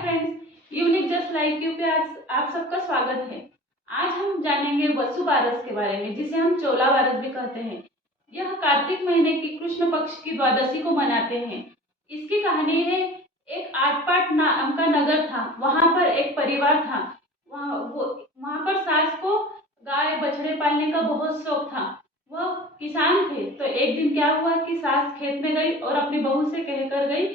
Friends, unique just like you पे आज आप सबका स्वागत है। आज हम जानेंगे वसु बारस के बारे में, जिसे हम चौला बारस भी कहते हैं। यह कार्तिक महीने की कृष्ण पक्ष की द्वादशी को मनाते हैं। इसकी कहानी है, एक आटपाट नाम का नगर था। वहां पर एक परिवार था। वहां पर सास को गाय बछड़े पालने का बहुत शौक था। वह किसान थे। तो एक दिन क्या हुआ कि सास खेत में गई और अपनी बहू से कहकर गई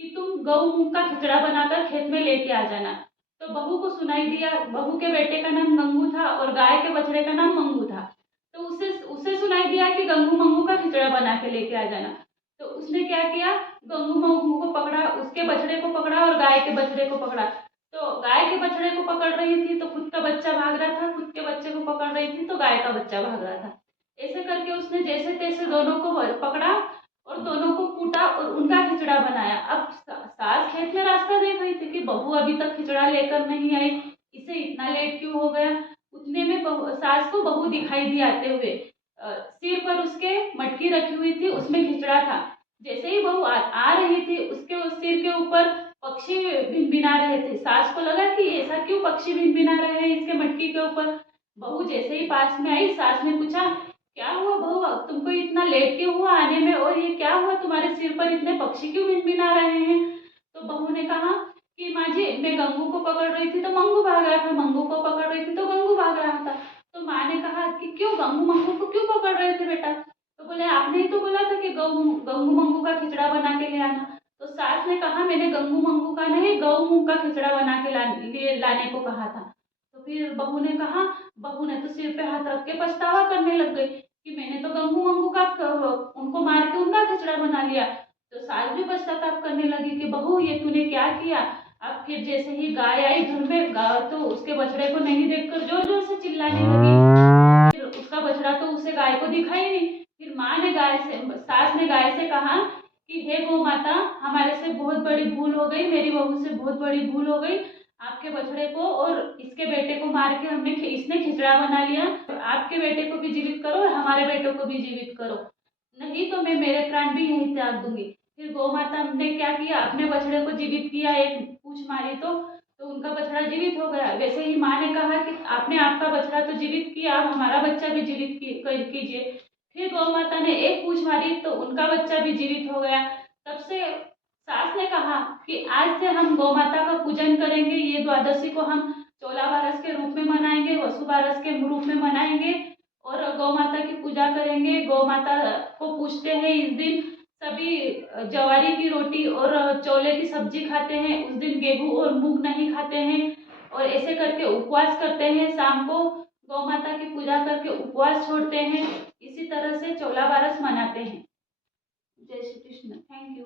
कि तुम गऊ मूंग का खिचड़ा बनाकर खेत में लेके आ जाना। तो बहू को सुनाई दिया। बहू के बेटे का नाम गंगू था और गाय के बछड़े का नाम मंगू था। तो उसे उसे सुनाई दिया कि गंगू मंगू का खिचड़ा बना के लेके आ जाना। तो उसने क्या किया, गंगू मंगू को पकड़ा, उसके बछड़े को पकड़ा और गाय के बछड़े को पकड़ा। तो गाय के बछड़े को पकड़ रही थी तो खुद का बच्चा भाग रहा था, खुद के बच्चे को पकड़ रही थी तो गाय का बच्चा भाग रहा था। ऐसे करके उसने जैसे तैसे दोनों को पकड़ा और दोनों को कूटा और उनका खिचड़ा बनाया। अब सास खेत में रास्ता देख रही थी कि बहू अभी तक खिचड़ा लेकर नहीं आई, इसे इतना लेट क्यों हो गया। उतने में सास को बहू दिखाई दी आते हुए। सिर पर उसके मटकी रखी हुई थी, उसमें खिचड़ा था। जैसे ही बहू आ रही थी, उसके उस सिर के ऊपर पक्षी भिनभिना रहे थे। सास को लगा कि ऐसा क्यों पक्षी भिनभिना रहे हैं इसके मटकी के ऊपर। बहू जैसे ही पास में आई, सास ने पूछा, क्या हुआ बहू, तुमको इतना लेट क्यों हुआ आने में, और ये क्या हुआ, तुम्हारे सिर पर इतने पक्षी क्यों भिनभिना रहे हैं। तो बहू ने कहा कि माँ जी, मैं गंगू को पकड़ रही थी तो मंगू भाग रहा था, मंगू को पकड़ रही थी तो गंगू भाग रहा था। तो माँ ने कहा कि क्यों गंगू मंगू को क्यों पकड़ रहे थे बेटा। तो बोले, आपने ही तो बोला था कि गंगू मंगू का खिचड़ा बना के ले आना। तो सास ने कहा, मैंने गंगू मंगू का नहीं, गऊ मूंग का खिचड़ा बना के लाने को कहा था। तो फिर बहू ने तो सिर पे हाथ रख के पछतावा करने लग गई कि मैंने तो गंगू मंगू का उनको मार के उनका खिचड़ा बना लिया। तो सास भी पश्चाताप करने लगी कि बहू, ये तूने क्या किया। अब फिर जैसे ही गाय आई घर में, तो उसके बछड़े को नहीं देखकर जोर जोर से चिल्लाने लगी। फिर उसका बछड़ा तो उसे गाय को दिखाई नहीं। फिर सास ने गाय से कहा कि हे गौ माता, हमारे से बहुत बड़ी भूल हो गई, मेरी बहू से बहुत बड़ी भूल हो गई। आपके बछड़े को और इसके बेटे को मार के इसने खिचड़ा बना लिया। आपके बेटे को भी जीवित करो और हमारे बेटों को भी जीवित करो, नहीं तो मैं मेरे प्राण भी यहीं त्याग दूंगी। फिर गौ माता ने क्या किया, अपने बछड़े को जीवित किया, एक पूंछ मारी तो उनका बछड़ा जीवित हो गया। वैसे ही माँ ने कहा कि आपने आपका बछड़ा तो जीवित किया, अब हमारा बच्चा भी जीवित कीजिए। फिर गौ माता ने एक पूंछ मारी तो उनका बच्चा भी जीवित हो गया। तब से सास ने कहा कि आज से हम गौ माता का पूजन करेंगे। ये द्वादशी को हम चौला बारस के रूप में मनाएंगे, वसु बारस के रूप में मनाएंगे और गौ माता की पूजा करेंगे। गौ माता को पूजते हैं। इस दिन सभी जवारी की रोटी और चौले की सब्जी खाते हैं। उस दिन गेहूं और मूंग नहीं खाते हैं और ऐसे करके उपवास करते हैं। शाम को गौ माता की पूजा करके उपवास छोड़ते हैं। इसी तरह से चौला बारस मनाते हैं। जय श्री कृष्ण। Thank you.